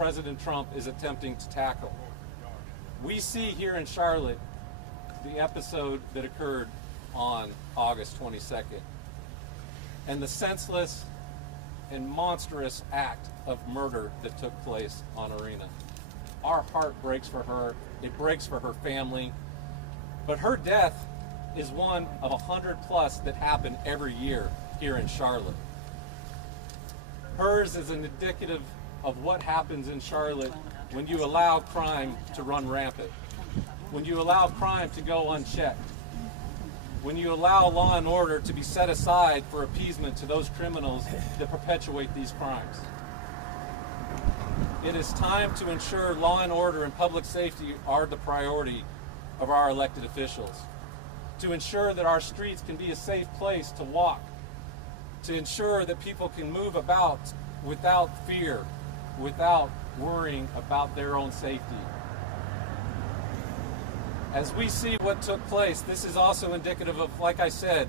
President Trump is attempting to tackle. We see here in Charlotte the episode that occurred on August 22nd and the senseless and monstrous act of murder that took place on Iryna. Our heart breaks for her. It breaks for her family. But her death is one of 100 plus that happen every year here in Charlotte. Hers is an indicative of what happens in Charlotte when you allow crime to run rampant, when you allow crime to go unchecked, when you allow law and order to be set aside for appeasement to those criminals that perpetuate these crimes. It is time to ensure law and order and public safety are the priority of our elected officials, to ensure that our streets can be a safe place to walk, to ensure that people can move about without fear, without worrying about their own safety. As we see what took place, this is also indicative of, like I said,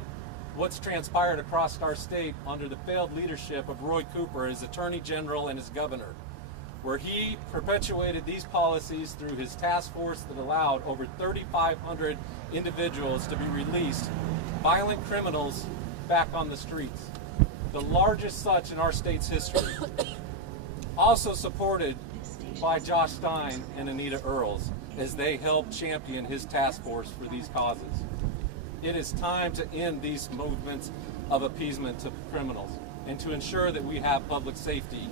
what's transpired across our state under the failed leadership of Roy Cooper as Attorney General and as Governor, where he perpetuated these policies through his task force that allowed over 3,500 individuals to be released, violent criminals back on the streets, the largest such in our state's history. Also supported by Josh Stein and Anita Earls as they helped champion his task force for these causes. It is time to end these movements of appeasement to criminals and to ensure that we have public safety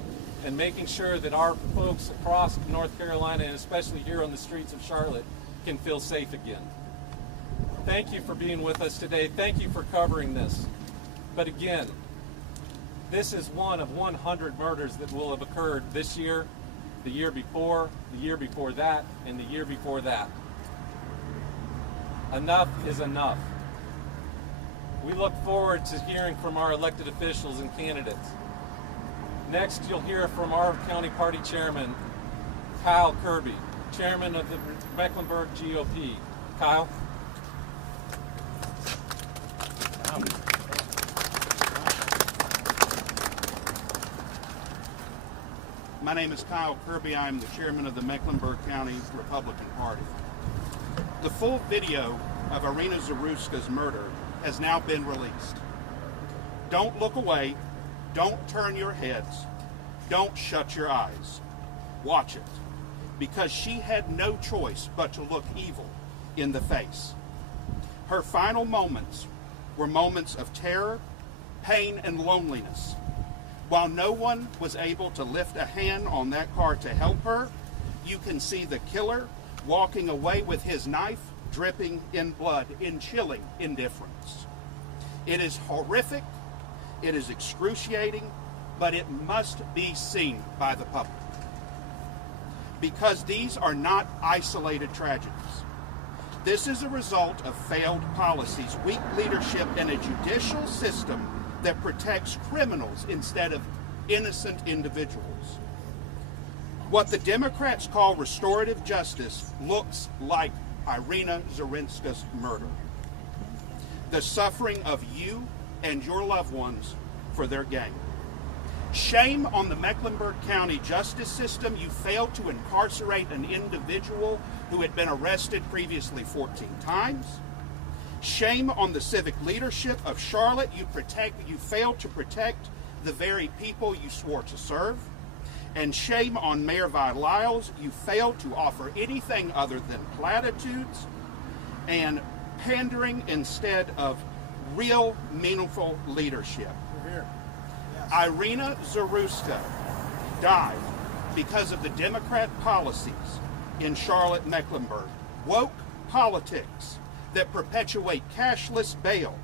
and making sure that our folks across North Carolina and especially here on the streets of Charlotte can feel safe again. Thank you for being with us today. Thank you for covering this. But again, this is one of 100 murders that will have occurred this year, the year before that, and the year before that. Enough is enough. We look forward to hearing from our elected officials and candidates. Next, you'll hear from our county party chairman, Kyle Kirby, chairman of the Mecklenburg GOP. Kyle? My name is Kyle Kirby. I am the chairman of the Mecklenburg County Republican Party. The full video of Iryna Zarutska's murder has now been released. Don't look away. Don't turn your heads. Don't shut your eyes. Watch it, because she had no choice but to look evil in the face. Her final moments were moments of terror, pain, and loneliness. While no one was able to lift a hand on that car to help her, you can see the killer walking away with his knife dripping in blood in chilling indifference. It is horrific, it is excruciating, but it must be seen by the public. Because these are not isolated tragedies. This is a result of failed policies, weak leadership, and a judicial system that protects criminals instead of innocent individuals. What the Democrats call restorative justice looks like Iryna Zarutska's murder. The suffering of you and your loved ones for their gain. Shame on the Mecklenburg County justice system. You failed to incarcerate an individual who had been arrested previously 14 times. Shame on the civic leadership of Charlotte. You failed to protect the very people you swore to serve. And shame on Mayor Vi-Lyles. You failed to offer anything other than platitudes and pandering instead of real, meaningful leadership. Yes. Iryna Zarutska died because of the Democrat policies in Charlotte, Mecklenburg. Woke politics that perpetuate cashless bail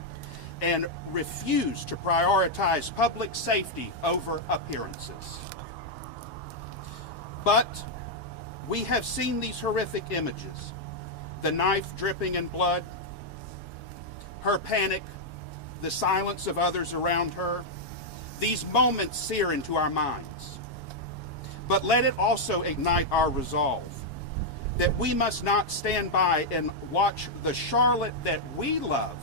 and refuse to prioritize public safety over appearances. But we have seen these horrific images. The knife dripping in blood, her panic, the silence of others around her. These moments sear into our minds. But let it also ignite our resolve that we must not stand by and watch the Charlotte that we love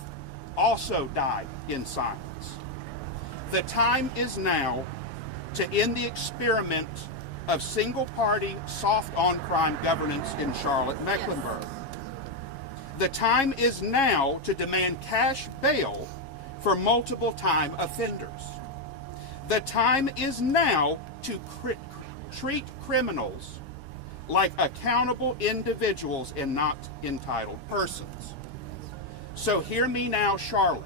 also die in silence. The time is now to end the experiment of single-party, soft-on-crime governance in Charlotte-Mecklenburg. The time is now to demand cash bail for multiple-time offenders. The time is now to treat criminals like accountable individuals and not entitled persons. So hear me now, Charlotte.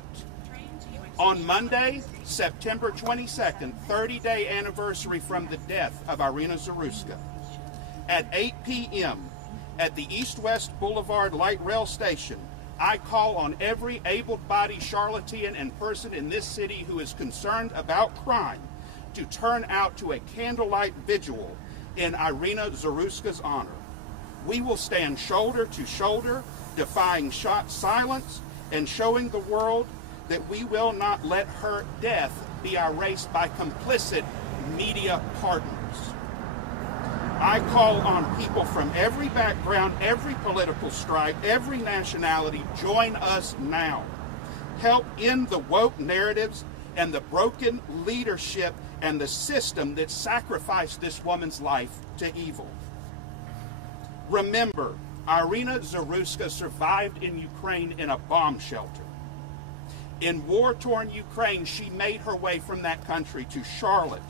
On Monday, September 22nd, 30-day anniversary from the death of Iryna Zarutska, at 8 p.m. at the East-West Boulevard Light Rail Station, I call on every able-bodied Charlottean and person in this city who is concerned about crime to turn out to a candlelight vigil in Iryna Zarutska's honor. We will stand shoulder to shoulder, defying silence and showing the world that we will not let her death be erased by complicit media partners. I call on people from every background, every political stripe, every nationality, join us now. Help end the woke narratives and the broken leadership and the system that sacrificed this woman's life to evil. Remember, Iryna Zarutska survived in Ukraine in a bomb shelter. In war-torn Ukraine, she made her way from that country to Charlotte,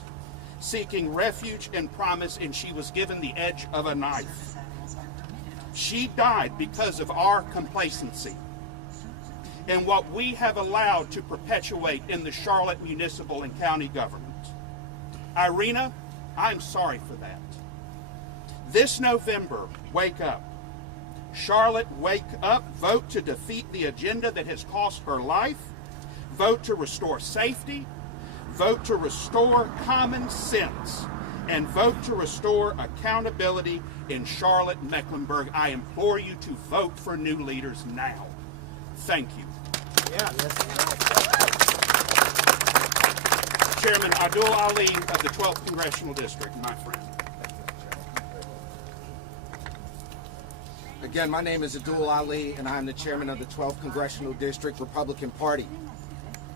seeking refuge and promise, and she was given the edge of a knife. She died because of our complacency and what we have allowed to perpetuate in the Charlotte municipal and county government. Iryna, I'm sorry for that. This November, wake up. Charlotte, wake up. Vote to defeat the agenda that has cost her life. Vote to restore safety. Vote to restore common sense. And vote to restore accountability in Charlotte-Mecklenburg. I implore you to vote for new leaders now. Thank you. Chairman Abdul Ali of the 12th Congressional District, my friend. Again, my name is Abdul Ali, and I'm the chairman of the 12th Congressional District Republican Party.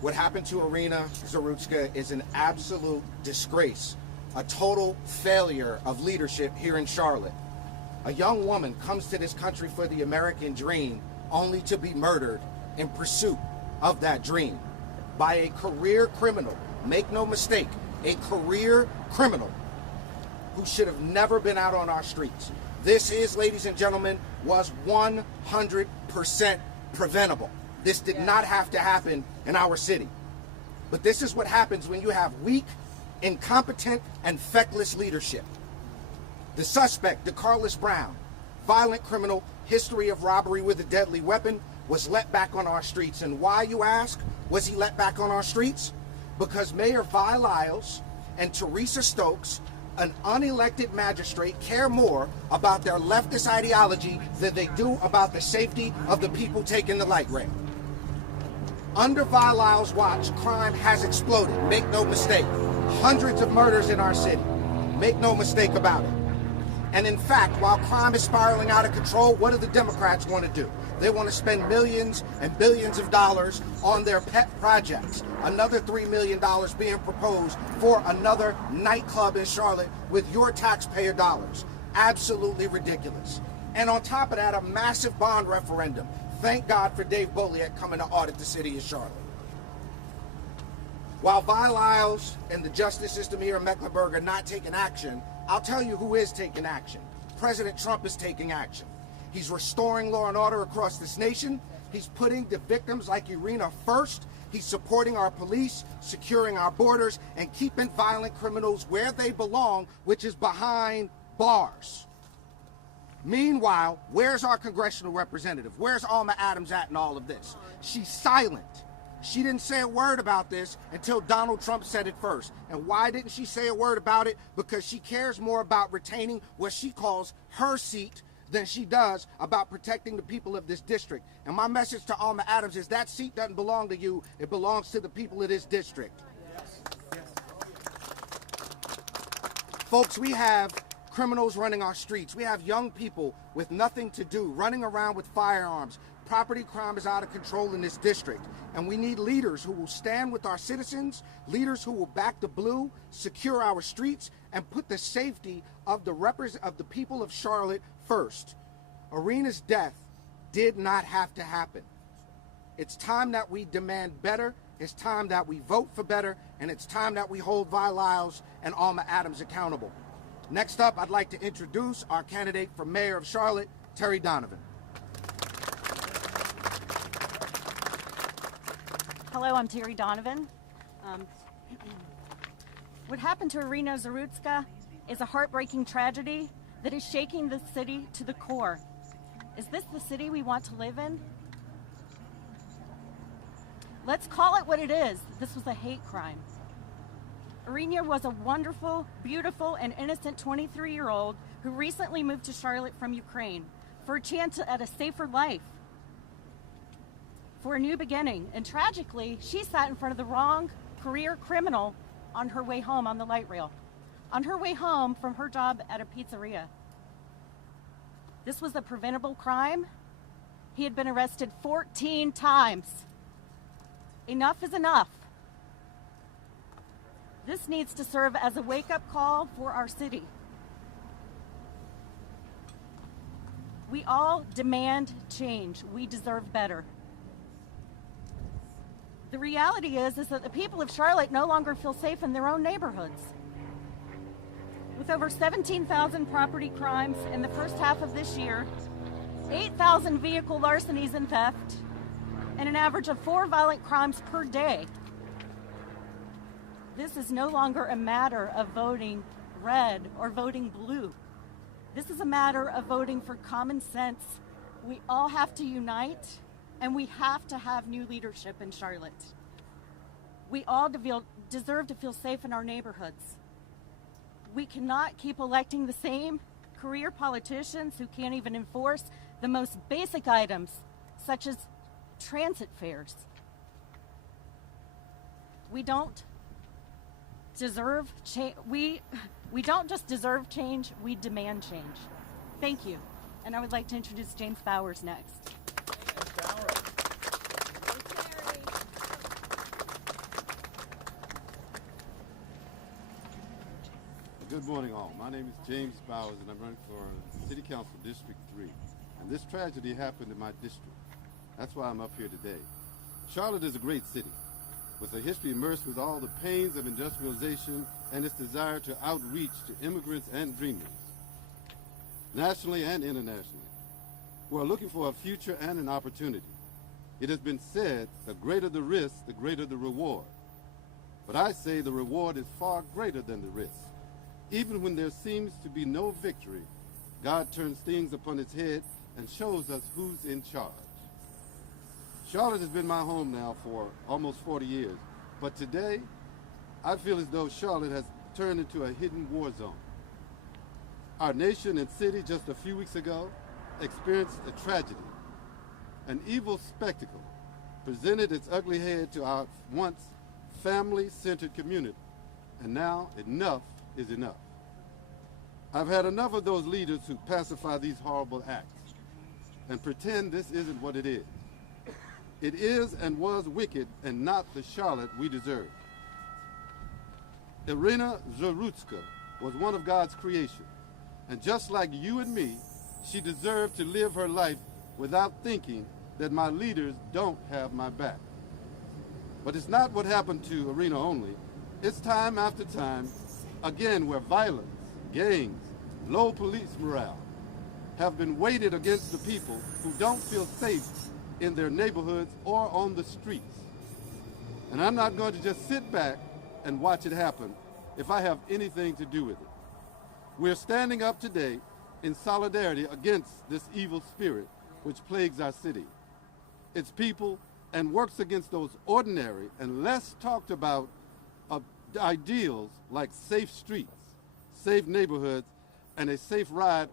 What happened to Iryna Zarutska is an absolute disgrace, a total failure of leadership here in Charlotte. A young woman comes to this country for the American dream only to be murdered in pursuit of that dream by a career criminal. Make no mistake, a career criminal who should have never been out on our streets. This is, ladies and gentlemen, was 100% preventable. This did not have to happen in our city. But this is what happens when you have weak, incompetent, and feckless leadership. The suspect, DeCarlos Brown, violent criminal, history of robbery with a deadly weapon, was let back on our streets. And why, you ask, was he let back on our streets? Because Mayor Vi Lyles and Teresa Stokes, an unelected magistrate, care more about their leftist ideology than they do about the safety of the people taking the light rail. Under Vi Lyles' watch, crime has exploded. Make no mistake. Hundreds of murders in our city. Make no mistake about it. And in fact, while crime is spiraling out of control, what do the Democrats want to do? They want to spend millions and billions of dollars on their pet projects. Another $3 million being proposed for another nightclub in Charlotte with your taxpayer dollars. Absolutely ridiculous. And on top of that, a massive bond referendum. Thank God for Dave Boliak coming to audit the city of Charlotte. While Vi Lyles and the justice system here in Mecklenburg are not taking action, I'll tell you who is taking action. President Trump is taking action. He's restoring law and order across this nation. He's putting the victims like Iryna first. He's supporting our police, securing our borders, and keeping violent criminals where they belong, which is behind bars. Meanwhile, where's our congressional representative? Where's Alma Adams at in all of this? She's silent. She didn't say a word about this until Donald Trump said it first. And why didn't she say a word about it? Because she cares more about retaining what she calls her seat than she does about protecting the people of this district. And my message to Alma Adams is that seat doesn't belong to you. It belongs to the people of this district. Folks, we have criminals running our streets. We have young people with nothing to do, running around with firearms, property crime is out of control in this district, and we need leaders who will stand with our citizens, leaders who will back the blue, secure our streets, and put the safety of the people of Charlotte first. Iryna's death did not have to happen. It's time that we demand better, it's time that we vote for better, and it's time that we hold Vi Lyles and Alma Adams accountable. Next up, I'd like to introduce our candidate for mayor of Charlotte, Terry Donovan. Hello, I'm Terry Donovan. What happened to Iryna Zarutska is a heartbreaking tragedy that is shaking the city to the core. Is this the city we want to live in? Let's call it what it is. This was a hate crime. Iryna was a wonderful, beautiful, and innocent 23-year-old who recently moved to Charlotte from Ukraine for a chance at a safer life, for a new beginning. And tragically, she sat in front of the wrong career criminal on her way home on the light rail, on her way home from her job at a pizzeria. This was a preventable crime. He had been arrested 14 times. Enough is enough. This needs to serve as a wake-up call for our city. We all demand change. We deserve better. The reality is that the people of Charlotte no longer feel safe in their own neighborhoods. With over 17,000 property crimes in the first half of this year, 8,000 vehicle larcenies and theft, and an average of 4 violent crimes per day. This is no longer a matter of voting red or voting blue. This is a matter of voting for common sense. We all have to unite, and we have to have new leadership in Charlotte. We all deserve to feel safe in our neighborhoods. We cannot keep electing the same career politicians who can't even enforce the most basic items, such as transit fares. We don't deserve change. We don't just deserve change, we demand change. Thank you. And I would like to introduce James Bowers next. Good morning, all. My name is James Bowers, and I'm running for City Council District 3. And this tragedy happened in my district. That's why I'm up here today. Charlotte is a great city, with a history immersed with all the pains of industrialization and its desire to outreach to immigrants and dreamers, nationally and internationally, who are looking for a future and an opportunity. It has been said, the greater the risk, the greater the reward. But I say the reward is far greater than the risk. Even when there seems to be no victory, God turns things upon its head and shows us who's in charge. Charlotte has been my home now for almost 40 years, but today I feel as though Charlotte has turned into a hidden war zone. Our nation and city just a few weeks ago experienced a tragedy. An evil spectacle presented its ugly head to our once family-centered community, and now enough is enough. I've had enough of those leaders who pacify these horrible acts and pretend this isn't what it is. It is and was wicked and not the Charlotte we deserve. Iryna Zarutska was one of God's creation, and just like you and me, she deserved to live her life without thinking that my leaders don't have my back. But it's not what happened to Iryna only. It's time after time, again, where violence, gangs, low police morale have been weighted against the people who don't feel safe in their neighborhoods or on the streets. And I'm not going to just sit back and watch it happen if I have anything to do with it. We're standing up today in solidarity against this evil spirit which plagues our city, its people, and works against those ordinary and less talked about ideals like safe streets, safe neighborhoods, and a safe ride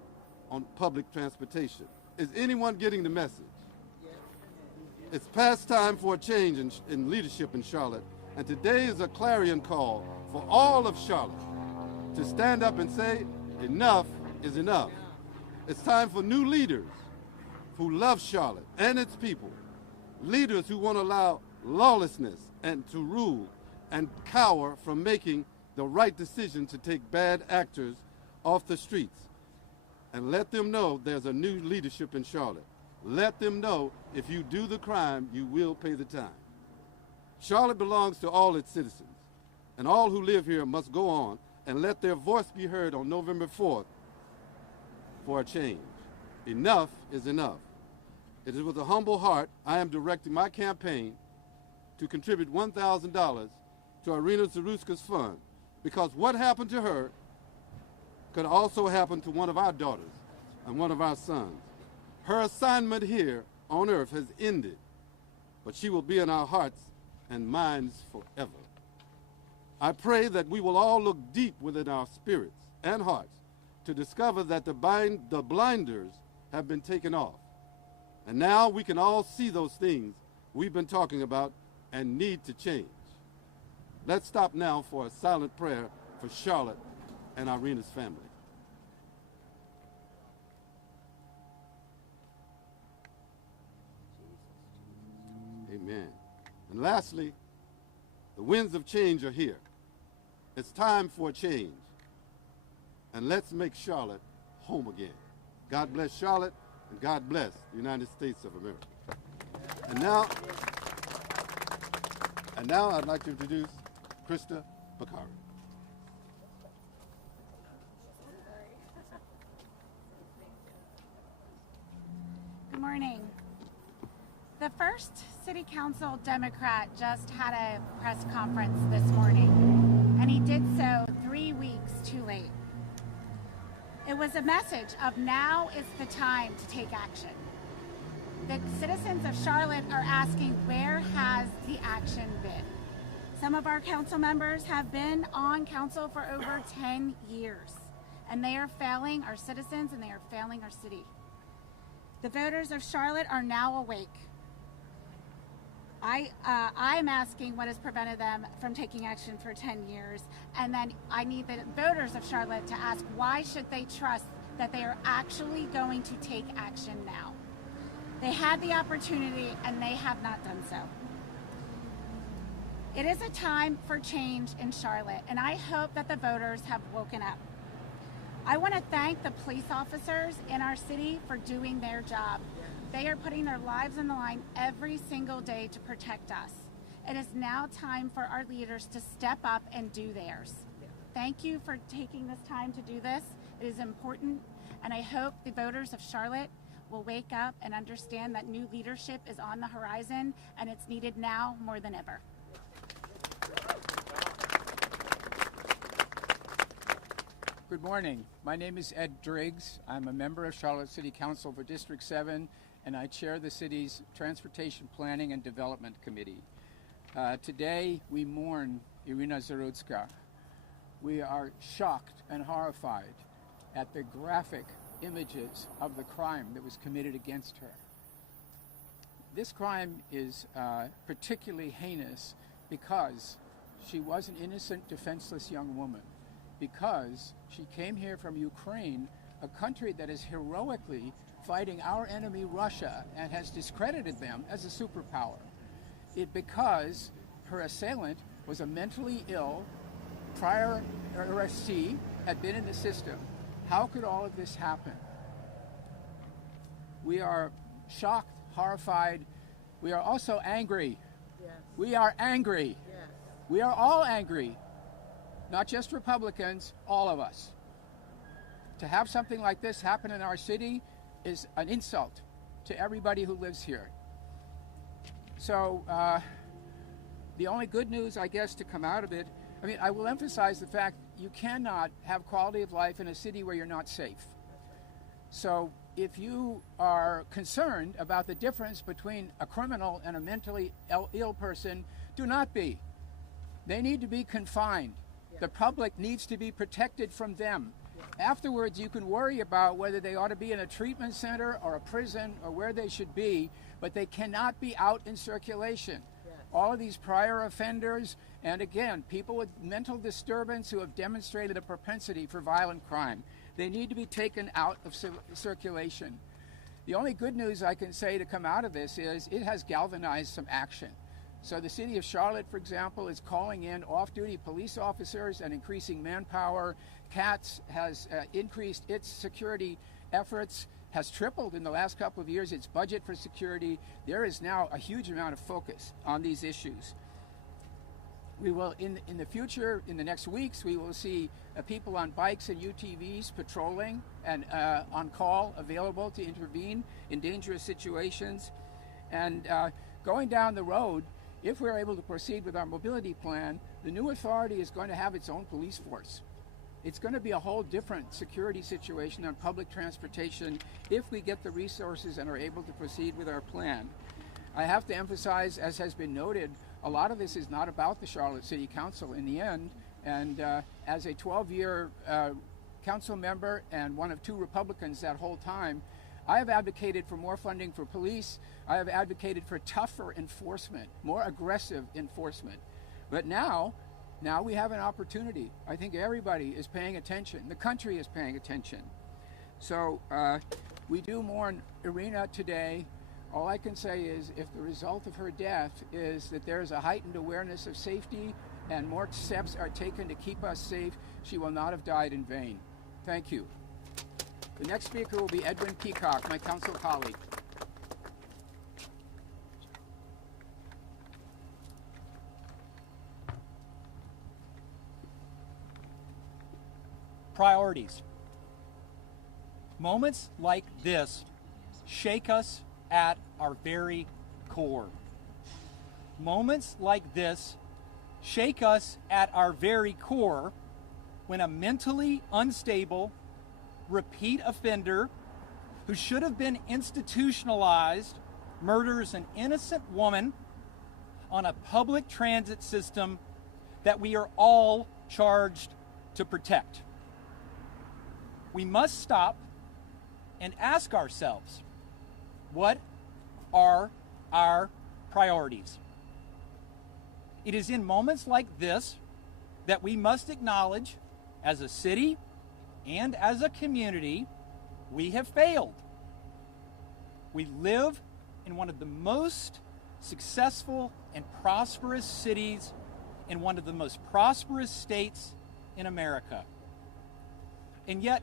on public transportation. Is anyone getting the message? It's past time for a change in leadership in Charlotte, and today is a clarion call for all of Charlotte to stand up and say, enough is enough. It's time for new leaders, who love Charlotte and its people, leaders who won't allow lawlessness and to rule and cower from making the right decision to take bad actors off the streets. And let them know there's a new leadership in Charlotte. Let them know if you do the crime, you will pay the time. Charlotte belongs to all its citizens, and all who live here must go on and let their voice be heard on November 4th for a change. Enough is enough. It is with a humble heart I am directing my campaign to contribute $1,000 to Iryna Zarutska's fund, because what happened to her could also happen to one of our daughters and one of our sons. Her assignment here on earth has ended, but she will be in our hearts and minds forever. I pray that we will all look deep within our spirits and hearts to discover that the blinders have been taken off. And now we can all see those things we've been talking about and need to change. Let's stop now for a silent prayer for Charlotte and Iryna's family. Amen. And lastly, the winds of change are here. It's time for a change. And let's make Charlotte home again. God bless Charlotte, and God bless the United States of America. And now I'd like to introduce Krista Bakari. Good morning. The first City Council Democrat just had a press conference this morning, and he did so 3 weeks too late. It was a message of now is the time to take action. The citizens of Charlotte are asking, where has the action been? Some of our council members have been on council for over 10 years, and they are failing our citizens and they are failing our city. The voters of Charlotte are now awake. I'm asking what has prevented them from taking action for 10 years, and then I need the voters of Charlotte to ask, why should they trust that they are actually going to take action now? They had the opportunity and they have not done so. It is a time for change in Charlotte, and I hope that the voters have woken up. I want to thank the police officers in our city for doing their job. They are putting their lives on the line every single day to protect us. It is now time for our leaders to step up and do theirs. Thank you for taking this time to do this. It is important, and I hope the voters of Charlotte will wake up and understand that new leadership is on the horizon, and it's needed now more than ever. Good morning. My name is Ed Driggs. I'm a member of Charlotte City Council for District 7, and I chair the city's Transportation Planning and Development Committee. Today, we mourn Iryna Zarutska. We are shocked and horrified at the graphic images of the crime that was committed against her. This crime is particularly heinous because she was an innocent, defenseless young woman, because she came here from Ukraine, a country that is heroically fighting our enemy Russia and has discredited them as a superpower. Because her assailant was a mentally ill, prior arrestee, had been in the system. How could all of this happen? We are shocked, horrified. We are also angry. Yes. We are angry. Yes. We are all angry. Not just Republicans, all of us. To have something like this happen in our city is an insult to everybody who lives here. So the only good news, I guess, to come out of it, I will emphasize the fact you cannot have quality of life in a city where you're not safe. So if you are concerned about the difference between a criminal and a mentally ill person, do not be. They need to be confined. The public needs to be protected from them. Afterwards, you can worry about whether they ought to be in a treatment center or a prison or where they should be, but they cannot be out in circulation. All of these prior offenders, and again, people with mental disturbance who have demonstrated a propensity for violent crime, they need to be taken out of circulation. The only good news I can say to come out of this is it has galvanized some action. So the city of Charlotte, for example, is calling in off-duty police officers and increasing manpower. CATS has increased its security efforts, has tripled in the last couple of years its budget for security. There is now a huge amount of focus on these issues. We will, in the future, in the next weeks, we will see people on bikes and UTVs patrolling and on call, available to intervene in dangerous situations. And going down the road, if we're able to proceed with our mobility plan, the new authority is going to have its own police force. It's going to be a whole different security situation on public transportation if we get the resources and are able to proceed with our plan. I have to emphasize, as has been noted, a lot of this is not about the Charlotte City Council in the end. And as a 12-year council member and one of 2 Republicans that whole time, I have advocated for more funding for police. I have advocated for tougher enforcement, more aggressive enforcement. But now we have an opportunity. I think everybody is paying attention. The country is paying attention. So we do mourn Iryna today. All I can say is if the result of her death is that there is a heightened awareness of safety and more steps are taken to keep us safe, she will not have died in vain. Thank you. The next speaker will be Edwin Peacock, my council colleague. Priorities. Moments like this shake us at our very core. Moments like this shake us at our very core when a mentally unstable, repeat offender who should have been institutionalized murders an innocent woman on a public transit system that we are all charged to protect. We must stop and ask ourselves, what are our priorities? It is in moments like this that we must acknowledge, as a city and as a community, we have failed. We live in one of the most successful and prosperous cities in one of the most prosperous states in America. And yet,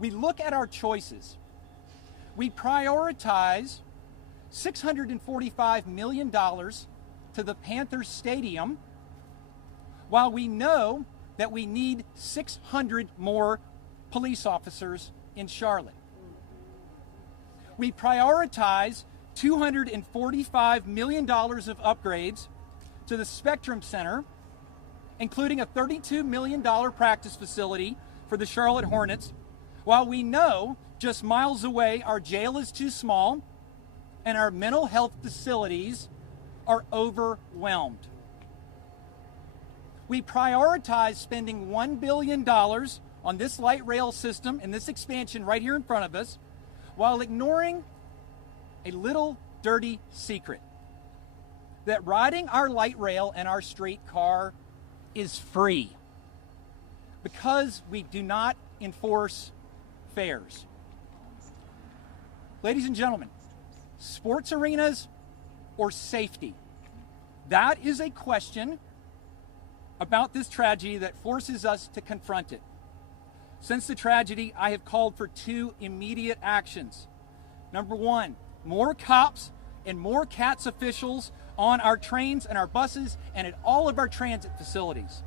we look at our choices. We prioritize $645 million to the Panthers Stadium while we know that we need 600 more police officers in Charlotte. We prioritize $245 million of upgrades to the Spectrum Center, including a $32 million practice facility for the Charlotte Hornets, while we know just miles away our jail is too small and our mental health facilities are overwhelmed. We prioritize spending $1 billion on this light rail system and this expansion right here in front of us, while ignoring a little dirty secret: that riding our light rail and our streetcar is free because we do not enforce fares. Ladies and gentlemen, sports arenas or safety? That is a question about this tragedy that forces us to confront it. Since the tragedy, I have called for 2 immediate actions. Number 1, more cops and more CATS officials on our trains and our buses and at all of our transit facilities.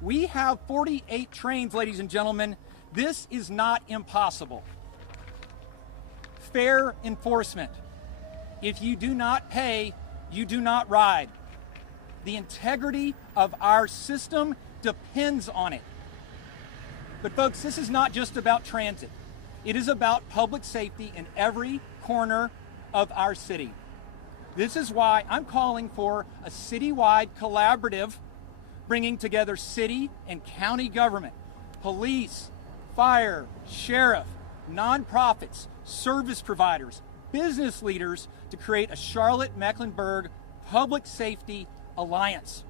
We have 48 trains, ladies and gentlemen. This is not impossible. Fare enforcement. If you do not pay, you do not ride. The integrity of our system depends on it. But folks, this is not just about transit. It is about public safety in every corner of our city. This is why I'm calling for a citywide collaborative bringing together city and county government, police, fire, sheriff, nonprofits, service providers, business leaders to create a Charlotte-Mecklenburg Public Safety Alliance.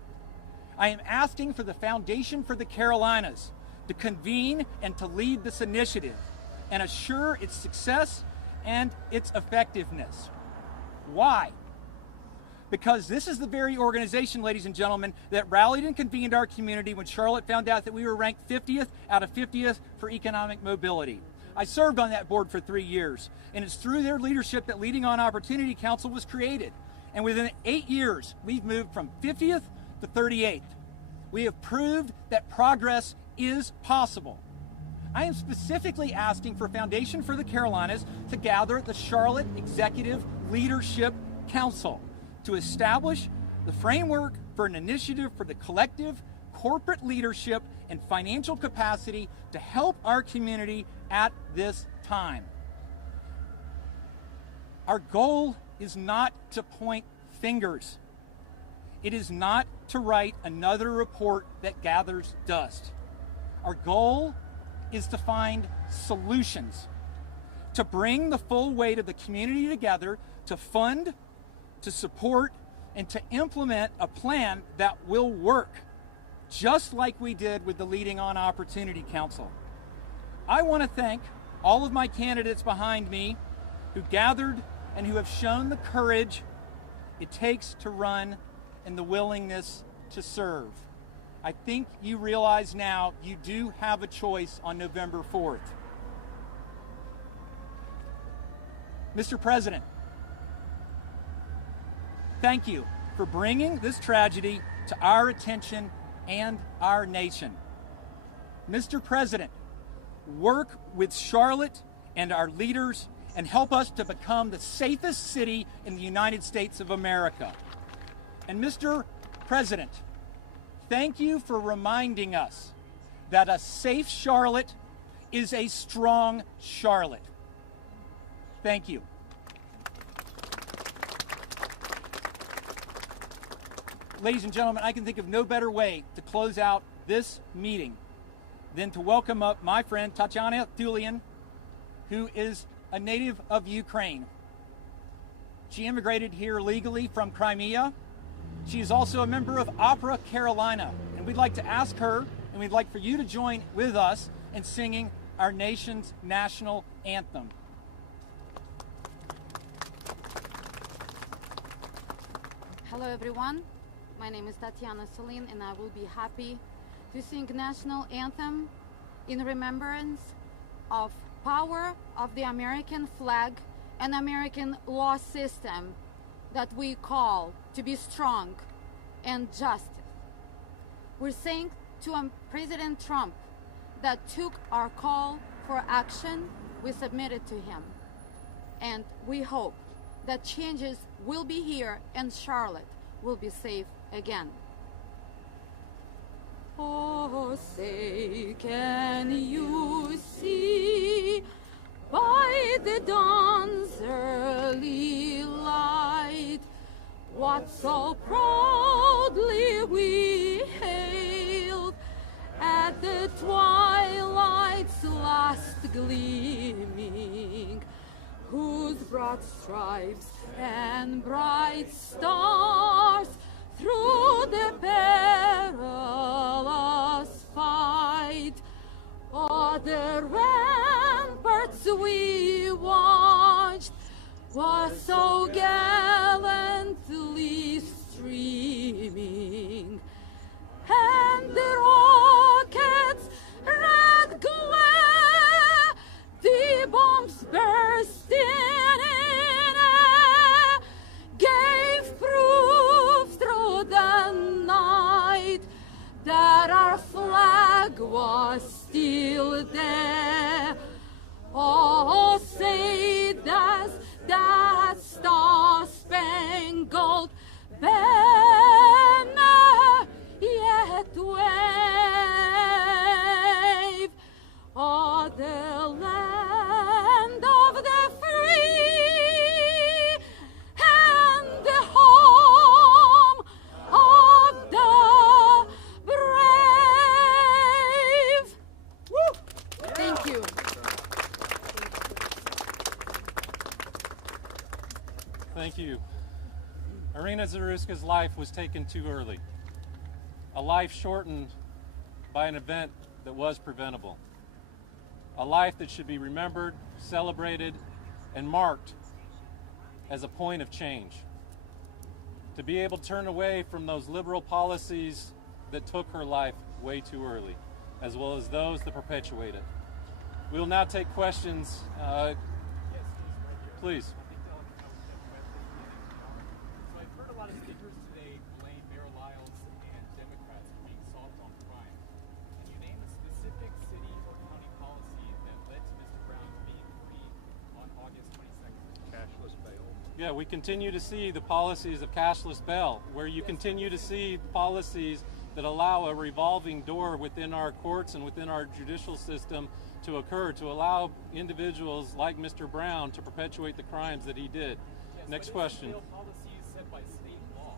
I am asking for the Foundation for the Carolinas to convene and to lead this initiative and assure its success and its effectiveness. Why? Because this is the very organization, ladies and gentlemen, that rallied and convened our community when Charlotte found out that we were ranked 50th out of 50th for economic mobility. I served on that board for 3 years, and it's through their leadership that Leading on Opportunity Council was created. And within 8 years, we've moved from 50th to 38th. We have proved that progress is possible. I am specifically asking for Foundation for the Carolinas to gather the Charlotte Executive Leadership Council to establish the framework for an initiative for the collective corporate leadership and financial capacity to help our community at this time. Our goal is not to point fingers. It is not to write another report that gathers dust. Our goal is to find solutions, to bring the full weight of the community together, to fund, to support, and to implement a plan that will work, just like we did with the Leading on Opportunity Council. I want to thank all of my candidates behind me who gathered and who have shown the courage it takes to run and the willingness to serve. I think you realize now you do have a choice on November 4th. Mr. President, thank you for bringing this tragedy to our attention and our nation. Mr. President, work with Charlotte and our leaders and help us to become the safest city in the United States of America. And Mr. President, thank you for reminding us that a safe Charlotte is a strong Charlotte. Thank you. Ladies and gentlemen, I can think of no better way to close out this meeting than to welcome up my friend Tatiana Thulian, who is a native of Ukraine. She immigrated here legally from Crimea. She is also a member of Opera Carolina, and we'd like to ask her, and we'd like for you to join with us in singing our nation's national anthem. Hello everyone, my name is Tatiana Thulian and I will be happy to sing national anthem in remembrance of power of the American flag and American law system that we call to be strong and just. We're saying to President Trump that took our call for action, we submitted to him. And we hope that changes will be here and Charlotte will be safe again. Oh, say, can you see by the dawn's early light what so proudly we hailed at the twilight's last gleaming, whose broad stripes and bright stars through the perilous fight, o'er the ramparts we watched, was so gallantly streaming, and the rockets' red glare, the bombs bursting in air, gave proof through the night that our flag was still there. Oh, say does that star-spangled banner yet wave? Oh, the land of the free and the home of the brave. Woo! Thank you. Thank you. Iryna Zarutska's life was taken too early. A life shortened by an event that was preventable. A life that should be remembered, celebrated, and marked as a point of change. To be able to turn away from those liberal policies that took her life way too early, as well as those that perpetuate it. We will now take questions. Please. So I've heard a lot of speakers today blame Mayor Lyles and Democrats for being soft on crime. Can you name a specific city or county policy that led to Mr. Brown being free on August 22nd? Cashless bail. Yeah, we continue to see the policies of cashless bail, where you continue to see policies that allow a revolving door within our courts and within our judicial system to occur, to allow individuals like Mr. Brown to perpetuate the crimes that he did. Yes, Next but question. Bail policy is set by state law.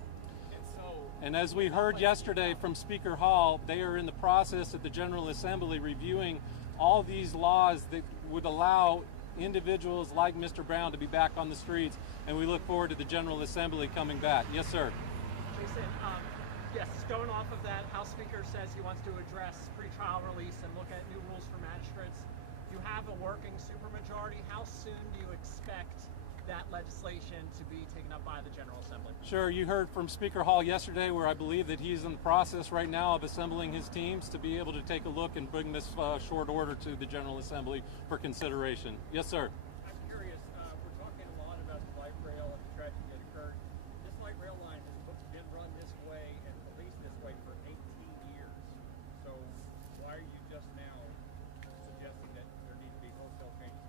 And as we heard yesterday from Speaker Hall, they are in the process at the General Assembly reviewing all these laws that would allow individuals like Mr. Brown to be back on the streets, and we look forward to the General Assembly coming back. Yes, sir. Jason, yes, going off of that, House Speaker says he wants to address pretrial release and look at new rules for magistrates. You have a working supermajority. How soon do you expect that legislation to be taken up by the General Assembly? Sure, you heard from Speaker Hall yesterday, where I believe that he's in the process right now of assembling his teams to be able to take a look and bring this short order to the General Assembly for consideration. Yes, sir. I'm curious, we're talking a lot about the light rail and the tragedy that occurred. This light rail line has been run this way and policed this way for 18 years. So why are you just now suggesting that there need to be wholesale changes?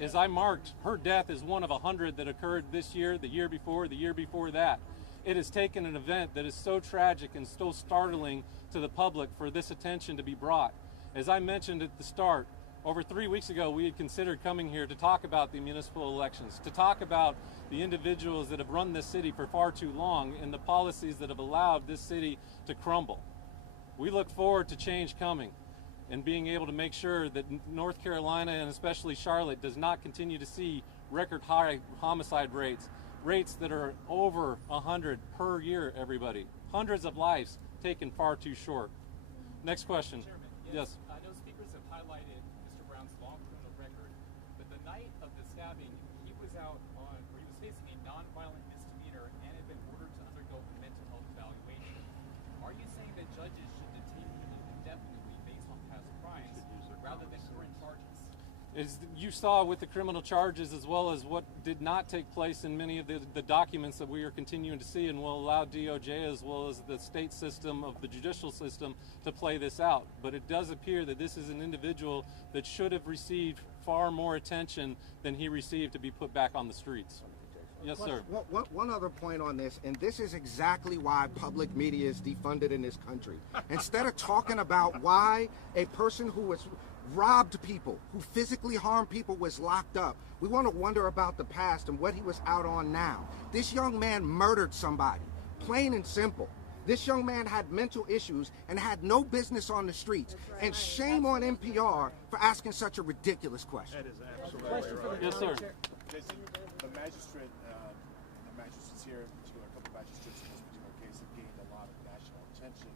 As I marked, her death is one of 100 that occurred this year, the year before that. It has taken an event that is so tragic and so startling to the public for this attention to be brought. As I mentioned at the start, over 3 weeks ago, we had considered coming here to talk about the municipal elections, to talk about the individuals that have run this city for far too long and the policies that have allowed this city to crumble. We look forward to change coming and being able to make sure that North Carolina and especially Charlotte does not continue to see record high homicide rates that are over 100 per year, everybody. Hundreds of lives taken far too short. Next question. Chairman, Yes. I know speakers have highlighted Mr. Brown's long criminal record, but the night of the stabbing, he was facing a non-violent misdemeanor and had been ordered to undergo a mental health evaluation. Are you saying that judges should detain him indefinitely based on past crimes rather than current charges? As you saw with the criminal charges, as well as what did not take place in many of the documents that we are continuing to see, and will allow DOJ as well as the state system of the judicial system to play this out. But it does appear that this is an individual that should have received far more attention than he received to be put back on the streets. Yes, sir. One other point on this, and this is exactly why public media is defunded in this country. Instead of talking about why a person who was robbed people, who physically harmed people, was locked up, we want to wonder about the past and what he was out on now. This young man murdered somebody, plain and simple. This young man had mental issues and had no business on the streets. And shame on NPR for asking such a ridiculous question. That is absolutely right. Yes, sir. Jason, the magistrates here, in particular, a couple of magistrates in this particular case, have gained a lot of national attention.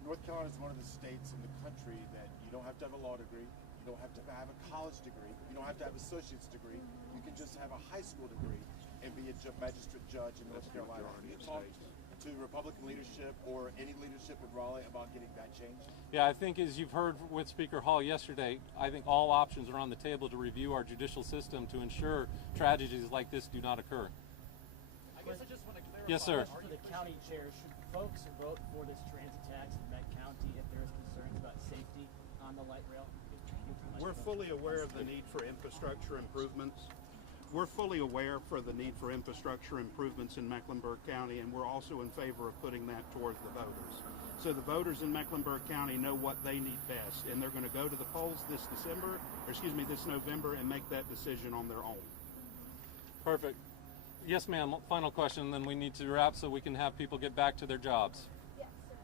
North Carolina is one of the states in the country that you don't have to have a law degree, you don't have to have a college degree, you don't have to have an associate's degree, you can just have a high school degree and be a magistrate judge in North Carolina. Have you talked to Republican leadership or any leadership in Raleigh about getting that changed? Yeah, I think as you've heard with Speaker Hall yesterday, I think all options are on the table to review our judicial system to ensure tragedies like this do not occur. I guess I just want to clarify. Yes, sir. For the county chair, should folks vote for this transit tax in Met County if there's concerns about safety on the light rail? We're fully aware of the need for infrastructure improvements. We're fully aware for the need for infrastructure improvements in Mecklenburg County, and we're also in favor of putting that towards the voters. So the voters in Mecklenburg County know what they need best, and they're going to go to the polls this November, and make that decision on their own. Perfect. Yes, ma'am. Final question, then we need to wrap so we can have people get back to their jobs. Yes, sir.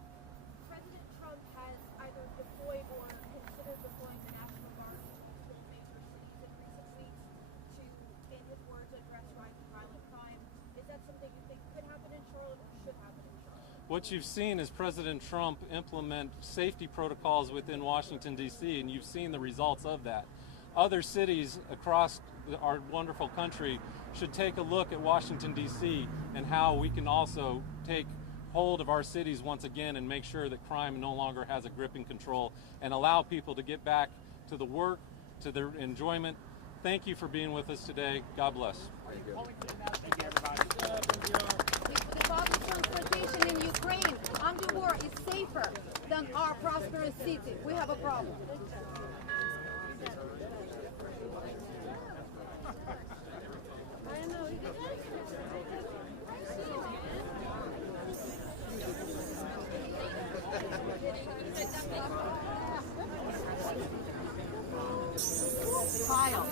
President Trump has either deployed or considered deploying the National Guard to control major cities in recent weeks to, in his words, address rising violent crime. Is that something you think could happen in Charlotte or should happen in Charlotte? What you've seen is President Trump implement safety protocols within Washington, D.C., and you've seen the results of that. other cities across our wonderful country should take a look at Washington, D.C. and how we can also take hold of our cities once again and make sure that crime no longer has a gripping control and allow people to get back to the work, to their enjoyment. Thank you for being with us today. God bless. Thank you, everybody. The public transportation in Ukraine under war is safer than our prosperous city. We have a problem. I know. Kyle.